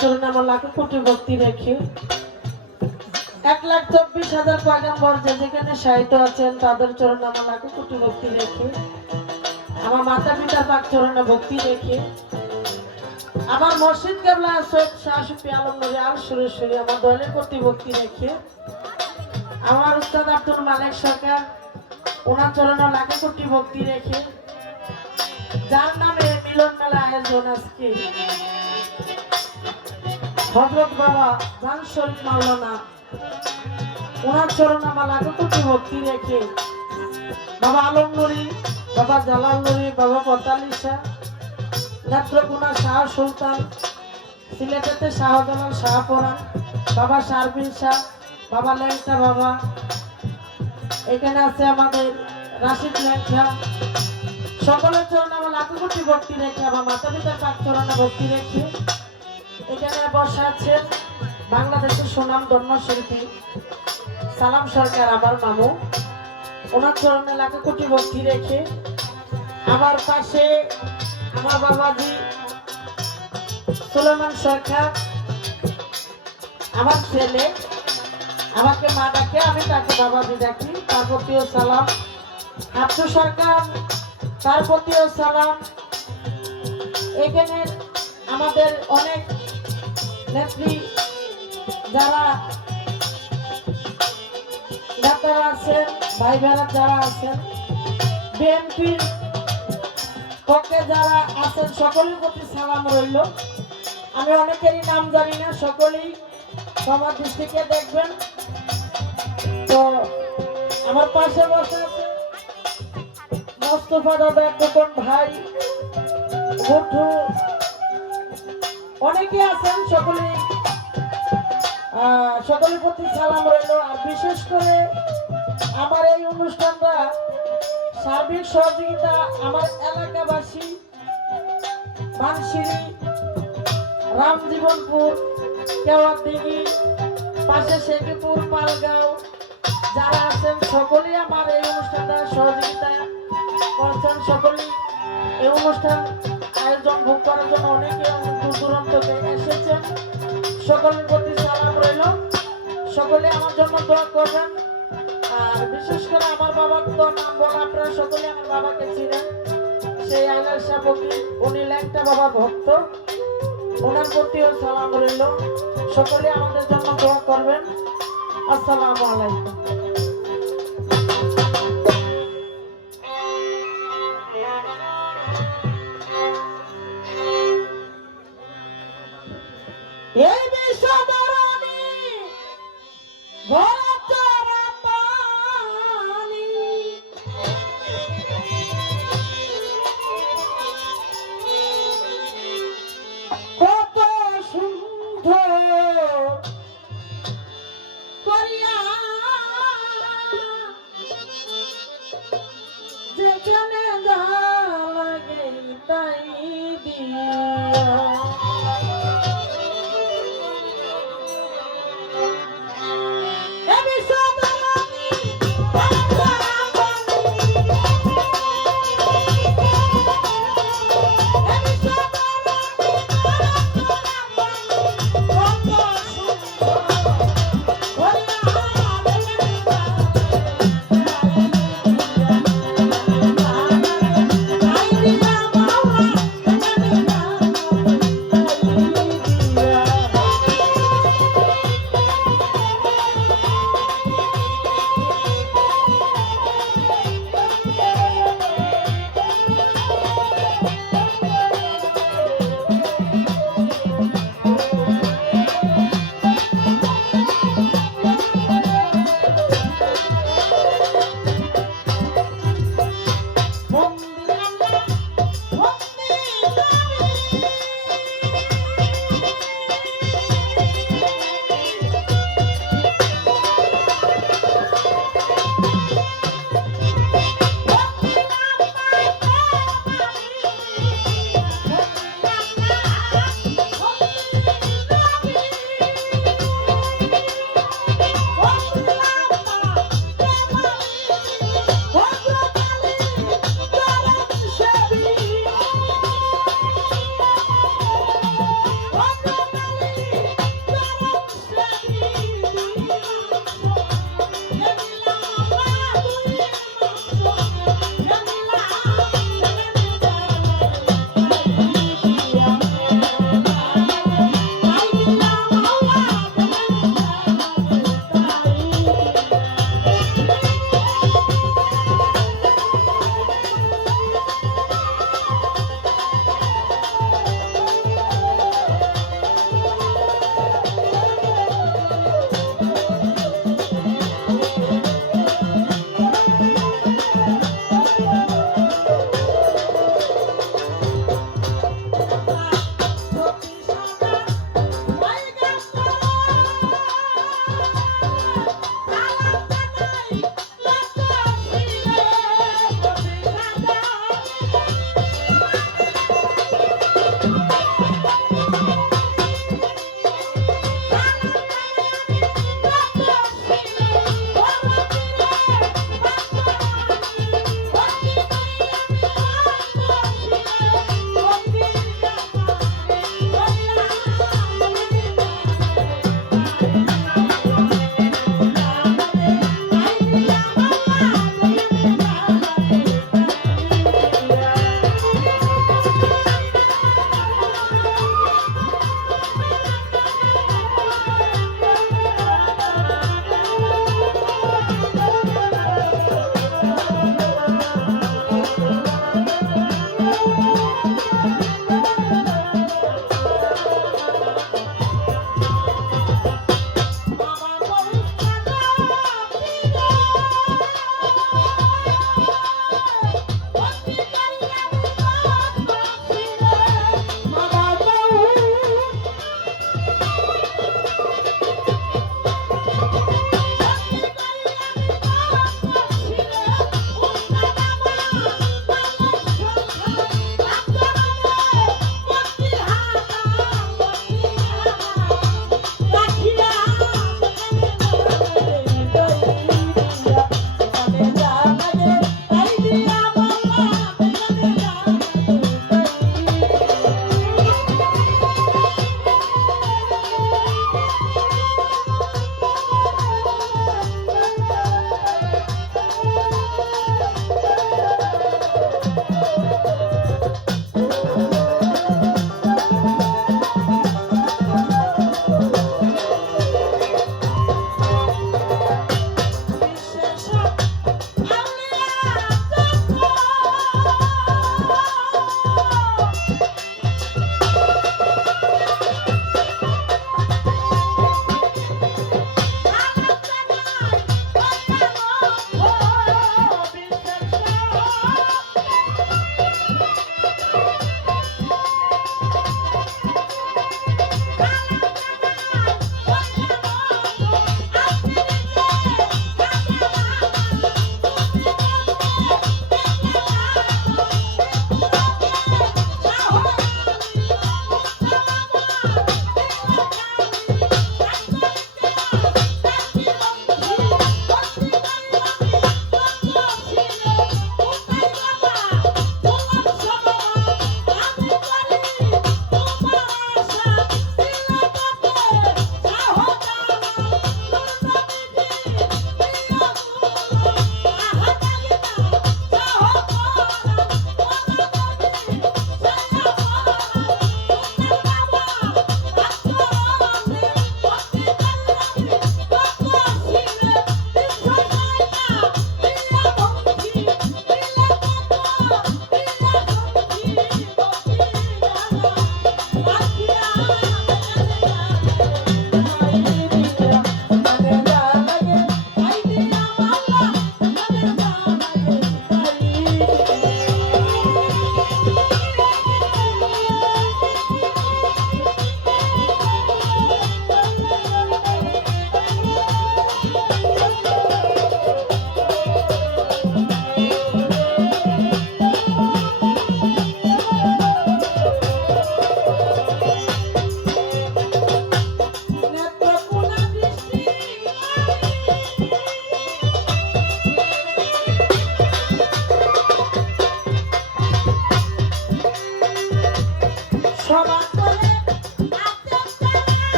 চরণে আমার লাখো কোটি ভক্তি রেখে 1,24,000 পয়গম্বর যে যেখানে সাহিত্য আছেন তাদের চরণে আমার লাখো কোটি ভক্তি রেখে আমার মাতা পিতার পাক চরণে ভক্তি রেখে আমার মসজিদ কেবলা সৈয়দ শাহ সুফি আলম নূরি আল সুরেশ্বরী আমার দলের প্রতি ভক্তি রেখে আমার উস্তাদ আব্দুল মালিক সরকার ওনার চরণে লাখো কোটি ভক্তি রেখে যার নামে মিলন মেলা আয়োজন আজকে হযরত বাবা জান শরীফ মাওলানা ওনার চরণে আমার লাখো কোটি ভক্তি রেখে বাবা আলম নূরি, বাবা জালাল নূরি, বাবা পতালিশা, নেত্রকোনা শাহ সুলতান, সিলেটেতে শাহজালাল শাহপরান, বাবা শারবিন শাহ, বাবা ল্যাংটা বাবা, এখানে আছে আমাদের রাশিদ ল্যাংটা। সকলের চরণে আমার লাখো কোটি ভক্তি রেখে আমার মাতা পিতার পাক চরণে ভক্তি রেখে এখানে বসে আছেন বাংলাদেশের সুনাম ধন্য শিল্পী সালাম সরকার আমার মামু, ওনার চরণে লাখো কোটি ভক্তি রেখে আমার পাশে আমার বাবাজি সুলেমান সরকার আমার ছেলে, আমাকে মা ডাকে আমি তাকে বাবাজি ডাকি, তার প্রতিও সালাম। হাবসু সরকার তার প্রতিও সালাম। এখানে আমাদের অনেক নেত্রী যারা নেতারা আছেন, ভাই বোনেরা যারা আছেন, বিএনপির পক্ষে যারা আছেন সকলের প্রতি সালাম রইল। আমি অনেকেরই নাম জানি না, সকলেই সবার দৃষ্টিকে দেখবেন। তো আমার পাশে বসে আছে মোস্তফা দাদা, খোকন ভাই, বন্ধু অনেকে আছেন, সকলের প্রতি সালাম রইল। আর বিশেষ করে আমার এই অনুষ্ঠানটা সার্বিক সহযোগিতা আমার এলাকাবাসী বানশিরি, রামজীবনপুর, কেওয়াদিঘি, পাশে শেখিপুর, পালগাঁও যারা আছেন সকলেই আমার এই অনুষ্ঠানটা সহযোগিতা করছেন। সকলেই এই অনুষ্ঠান আয়োজন ভোগ করার জন্য অনেকে অনেক দূর দূরান্ত থেকে এসেছেন। সকলের প্রতি সালাম রইল। সকলে আমার জন্য দোয়া করবেন। আর বিশেষ করে আমার বাবার তো নাম বলা আপনারা সকলে আমার বাবাকে চিনেন, সেই আইনার সাবকি, উনি ল্যাংটা বাবার ভক্ত, ওনার প্রতিও সালাম রইল। সকলে আমাদের জন্য দোয়া করবেন। আসসালামু আলাইকুম। এই বিশ্বধরণী ভরা চরা পানি, কত সুন্দর